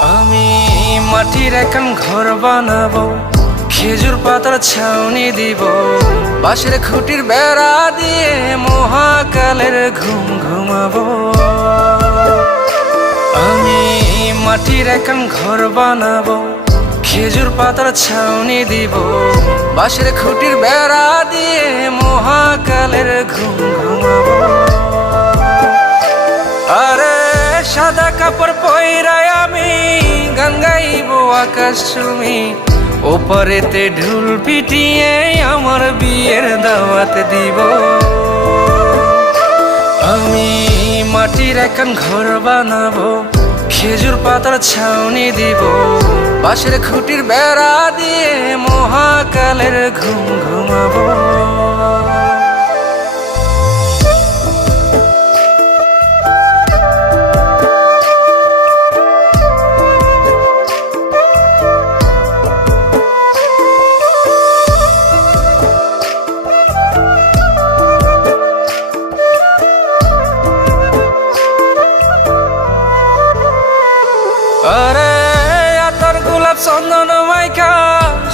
আমি মাটির এখন ঘর বানাবো, খেজুর পাতার ছাউনি দিব, বাঁশের খুঁটির বেড়া দিয়ে মহাকালের ঘুম ঘুমাবো। আমি মাটির এখন ঘর বানাবো, খেজুর পাতার ছাউনি দিব, বাঁশের খুঁটির বেড়া দিয়ে মহাকালের ঘুম ঘুমাবো। আরে সাদা কাপড় পইরায় আমি গান গাইব আকাশ চুমি, ওপারেতে ঢুল পিটিয়ে আমার বিয়ের দাওয়াত দিব। আমি মাটির এখন ঘর বানাবো, খেজুর পাতার ছাউনি দিব, বাঁশের খুঁটির বেড়া দিয়ে মহাকালের ঘুম ঘুমাবো। আরে আতর গোলাপ চন্দন মাইখা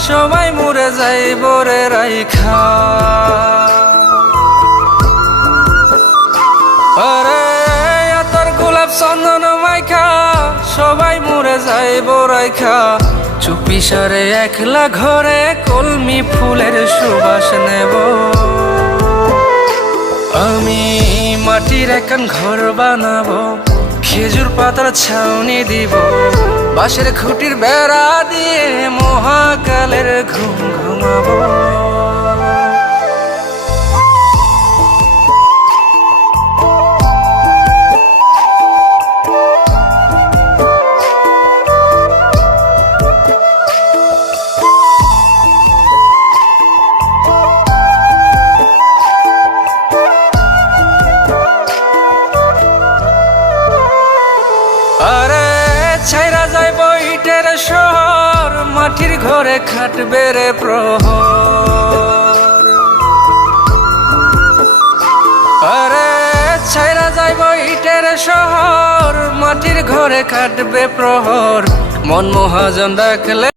সবাই মরে যাইব রে রাইখা। আরে আতর গোলাপ চন্দন মাইখা সবাই মরে যাইব রাইখা, চুপি সারে একলা ঘরে কলমি ফুলের সুবাস নেব। আমি মাটির এখন ঘর বানাবো, খেজুর পাতার ছাউনি দিব, বাঁশের খুঁটির বেড়া দিয়ে মহাকালের ঘুম ঘুমাবো। আরে ছাইরা যাইব ইটের শহর, মাটির ঘরে খাটবে রে প্রহর। আরে ছাইরা যাইব ইটের শহর, মাটির ঘরে খাটবে প্রহর, মন মহাজন ডাকলে